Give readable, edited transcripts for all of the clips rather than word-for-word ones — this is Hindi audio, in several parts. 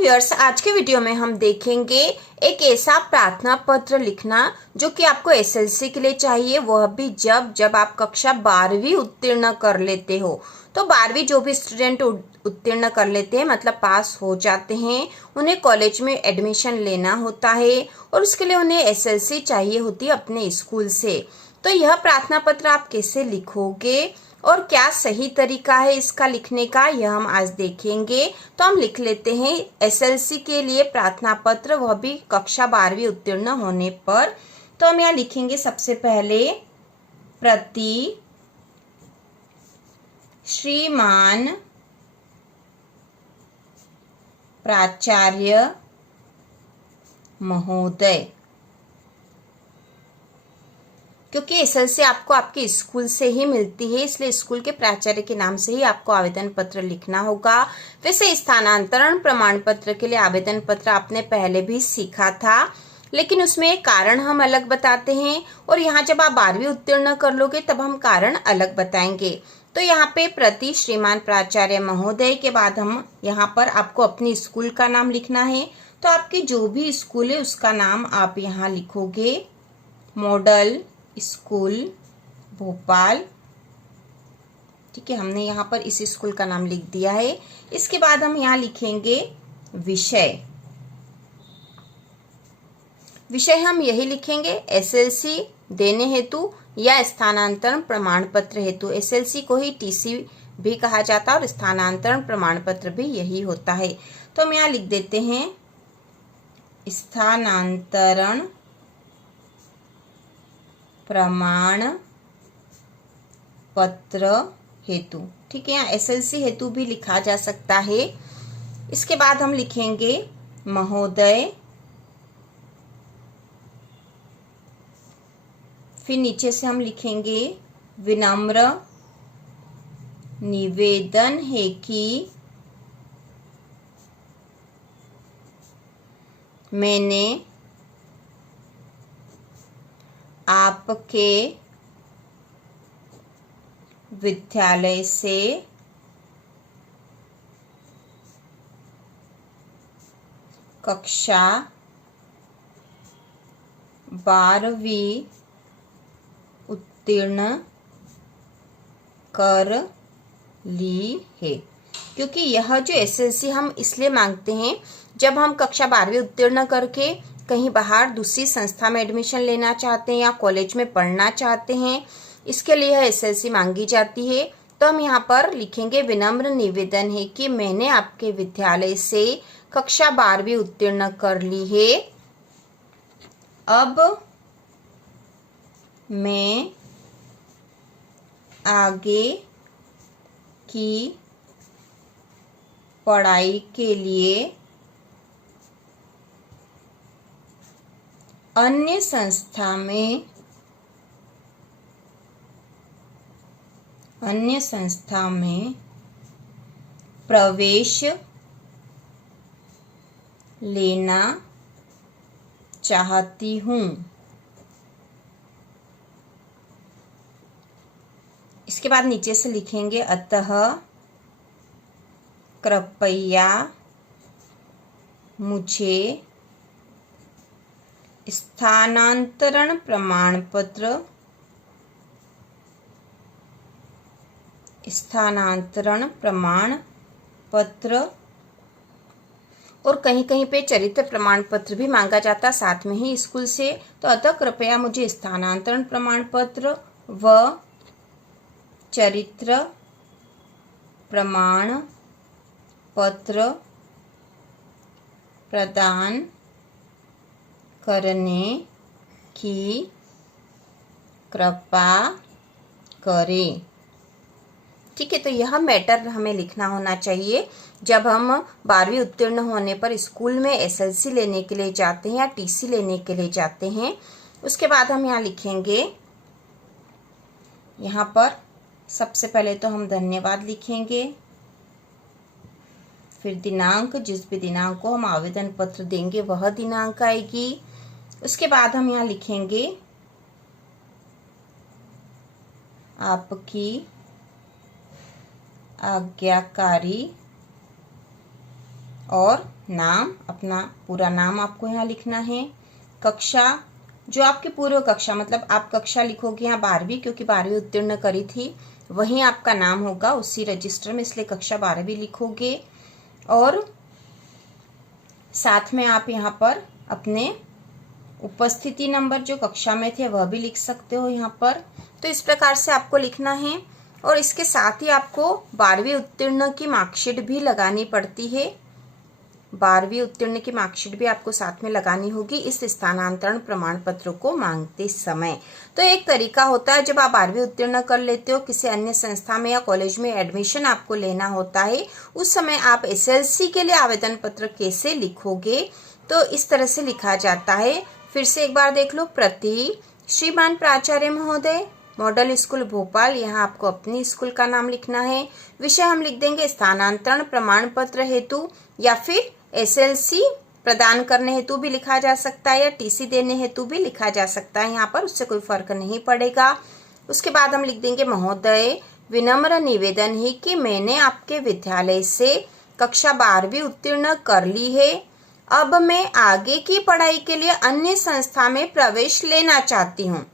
व्यूअर्स, आज के वीडियो में हम देखेंगे एक ऐसा प्रार्थना पत्र लिखना जो कि आपको एसएलसी के लिए चाहिए, वह भी जब जब आप कक्षा 12वीं उत्तीर्ण कर लेते हो। तो 12वीं जो भी स्टूडेंट उत्तीर्ण कर लेते हैं, मतलब पास हो जाते हैं, उन्हें कॉलेज में एडमिशन लेना होता है और उसके लिए उन्हें एसएलसी चाहिए होती है अपने स्कूल से। तो यह प्रार्थना पत्र आप कैसे लिखोगे और क्या सही तरीका है इसका लिखने का, यह हम आज देखेंगे। तो हम लिख लेते हैं एसएलसी के लिए प्रार्थना पत्र, वह भी कक्षा 12वीं उत्तीर्ण होने पर। तो हम यहाँ लिखेंगे सबसे पहले प्रति श्रीमान प्राचार्य महोदय, क्योंकि एसएलसी आपको आपके स्कूल से ही मिलती है, इसलिए स्कूल के प्राचार्य के नाम से ही आपको आवेदन पत्र लिखना होगा। वैसे स्थानांतरण प्रमाण पत्र के लिए आवेदन पत्र आपने पहले भी सीखा था, लेकिन उसमें कारण हम अलग बताते हैं और यहाँ जब आप 12वीं उत्तीर्ण कर लोगे तब हम कारण अलग बताएंगे। तो यहाँ पे प्रति श्रीमान प्राचार्य महोदय के बाद हम यहाँ पर आपको अपनी स्कूल का नाम लिखना है। तो आपके जो भी स्कूल है उसका नाम आप यहाँ लिखोगे, मॉडल स्कूल भोपाल। ठीक है, हमने यहाँ पर इस स्कूल का नाम लिख दिया है। इसके बाद हम यहाँ लिखेंगे विषय। विषय हम यही लिखेंगे एसएलसी देने हेतु या स्थानांतरण प्रमाण पत्र हेतु। एसएलसी को ही टीसी भी कहा जाता है और स्थानांतरण प्रमाण पत्र भी यही होता है। तो हम यहाँ लिख देते हैं स्थानांतरण प्रमाण पत्र हेतु। ठीक है, यहाँ एसएलसी हेतु भी लिखा जा सकता है। इसके बाद हम लिखेंगे महोदय, फिर नीचे से हम लिखेंगे विनम्र निवेदन है कि मैंने आपके विद्यालय से कक्षा 12वीं उत्तीर्ण कर ली है। क्योंकि यह जो एसएलसी हम इसलिए मांगते हैं, जब हम कक्षा 12वीं उत्तीर्ण करके कहीं बाहर दूसरी संस्था में एडमिशन लेना चाहते हैं या कॉलेज में पढ़ना चाहते हैं, इसके लिए यह एसएलसी मांगी जाती है। तो हम यहाँ पर लिखेंगे विनम्र निवेदन है कि मैंने आपके विद्यालय से कक्षा 12वीं उत्तीर्ण कर ली है। अब मैं आगे की पढ़ाई के लिए अन्य संस्था में प्रवेश लेना चाहती हूँ। इसके बाद नीचे से लिखेंगे अतः कृपया मुझे स्थानांतरण प्रमाण पत्र और कहीं कहीं पे चरित्र प्रमाण पत्र भी मांगा जाता साथ में ही स्कूल से। तो अतः कृपया मुझे स्थानांतरण प्रमाण पत्र व चरित्र प्रमाण पत्र प्रदान करने की कृपा करें। ठीक है, तो यह मैटर हमें लिखना होना चाहिए जब हम 12वीं उत्तीर्ण होने पर स्कूल में एसएलसी लेने के लिए जाते हैं या टीसी लेने के लिए जाते हैं। उसके बाद हम यहाँ लिखेंगे, यहाँ पर सबसे पहले तो हम धन्यवाद लिखेंगे, फिर दिनांक, जिस भी दिनांक को हम आवेदन पत्र देंगे वह दिनांक आएगी। उसके बाद हम यहाँ लिखेंगे आपकी आज्ञाकारी और नाम, अपना पूरा नाम आपको यहाँ लिखना है। कक्षा, जो आपकी पूर्व कक्षा, मतलब आप कक्षा लिखोगे यहाँ 12वीं, क्योंकि 12वीं उत्तीर्ण करी थी, वहीं आपका नाम होगा उसी रजिस्टर में, इसलिए कक्षा 12वीं लिखोगे। और साथ में आप यहाँ पर अपने उपस्थिति नंबर जो कक्षा में थे वह भी लिख सकते हो यहाँ पर। तो इस प्रकार से आपको लिखना है। और इसके साथ ही आपको 12वीं उत्तीर्ण की मार्कशीट भी लगानी पड़ती है। 12वीं उत्तीर्ण की मार्कशीट भी आपको साथ में लगानी होगी इस स्थानांतरण प्रमाण पत्र को मांगते समय। तो एक तरीका होता है, जब आप 12वीं उत्तीर्ण कर लेते हो, किसी अन्य संस्था में या कॉलेज में एडमिशन आपको लेना होता है, उस समय आप एसएलसी के लिए आवेदन पत्र कैसे लिखोगे, तो इस तरह से लिखा जाता है। फिर से एक बार देख लो। प्रति श्रीमान प्राचार्य महोदय, मॉडल स्कूल भोपाल, यहाँ आपको अपनी स्कूल का नाम लिखना है। विषय हम लिख देंगे स्थानांतरण प्रमाण पत्र हेतु, या फिर एसएलसी प्रदान करने हेतु भी लिखा जा सकता है, या टीसी देने हेतु भी लिखा जा सकता है यहाँ पर, उससे कोई फर्क नहीं पड़ेगा। उसके बाद हम लिख देंगे महोदय, विनम्र निवेदन है कि मैंने आपके विद्यालय से कक्षा 12वीं उत्तीर्ण कर ली है। अब मैं आगे की पढ़ाई के लिए अन्य संस्था में प्रवेश लेना चाहती हूँ।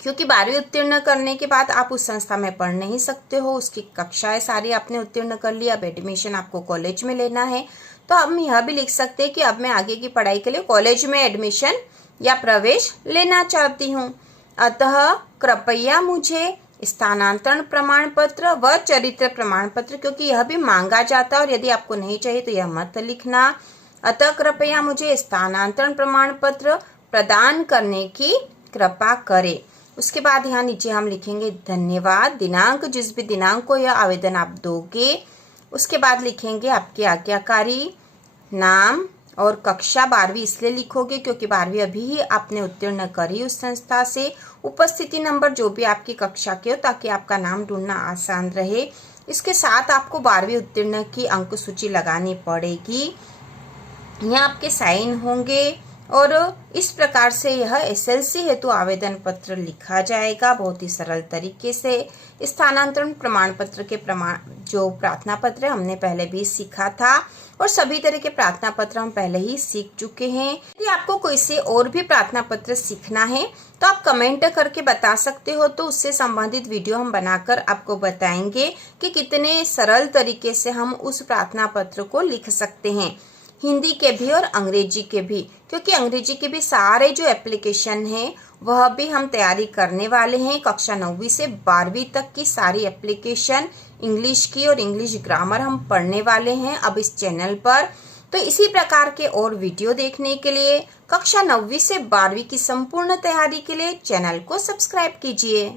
क्योंकि 12वीं उत्तीर्ण करने के बाद आप उस संस्था में पढ़ नहीं सकते हो, उसकी कक्षाएं सारी आपने उत्तीर्ण कर ली, अब एडमिशन आपको कॉलेज में लेना है। तो हम यह भी लिख सकते हैं कि अब मैं आगे की पढ़ाई के लिए कॉलेज में एडमिशन या प्रवेश लेना चाहती हूँ। अतः कृपया मुझे स्थानांतरण प्रमाण पत्र व चरित्र प्रमाण पत्र, क्योंकि यह भी मांगा जाता है और यदि आपको नहीं चाहिए तो यह मत लिखना। अतः कृपया मुझे स्थानांतरण प्रमाण पत्र प्रदान करने की कृपा करें। उसके बाद यहाँ नीचे हम लिखेंगे धन्यवाद, दिनांक, जिस भी दिनांक को यह आवेदन आप दोगे। उसके बाद लिखेंगे आपके आज्ञाकारी, नाम और कक्षा 12वीं इसलिए लिखोगे क्योंकि 12वीं अभी ही आपने उत्तीर्ण करी उस संस्था से। उपस्थिति नंबर जो भी आपकी कक्षा के हो, ताकि आपका नाम ढूंढना आसान रहे। इसके साथ आपको 12वीं उत्तीर्ण की अंक सूची लगानी पड़ेगी, यहाँ आपके साइन होंगे और इस प्रकार से यह एसएलसी हेतु आवेदन पत्र लिखा जाएगा बहुत ही सरल तरीके से। स्थानांतरण प्रमाण पत्र के जो प्रार्थना पत्र हमने पहले भी सीखा था और सभी तरह के प्रार्थना पत्र हम पहले ही सीख चुके हैं। यदि आपको कोई से और भी प्रार्थना पत्र सीखना है तो आप कमेंट करके बता सकते हो, तो उससे संबंधित वीडियो हम बनाकर आपको बताएंगे कि कितने सरल तरीके से हम उस प्रार्थना पत्र को लिख सकते हैं, हिंदी के भी और अंग्रेजी के भी, क्योंकि अंग्रेजी के भी सारे जो एप्लीकेशन हैं वह भी हम तैयारी करने वाले हैं। कक्षा 9वीं से 12वीं तक की सारी एप्लीकेशन इंग्लिश की और इंग्लिश ग्रामर हम पढ़ने वाले हैं अब इस चैनल पर। तो इसी प्रकार के और वीडियो देखने के लिए, कक्षा 9वीं से 12वीं की संपूर्ण तैयारी के लिए चैनल को सब्सक्राइब कीजिए।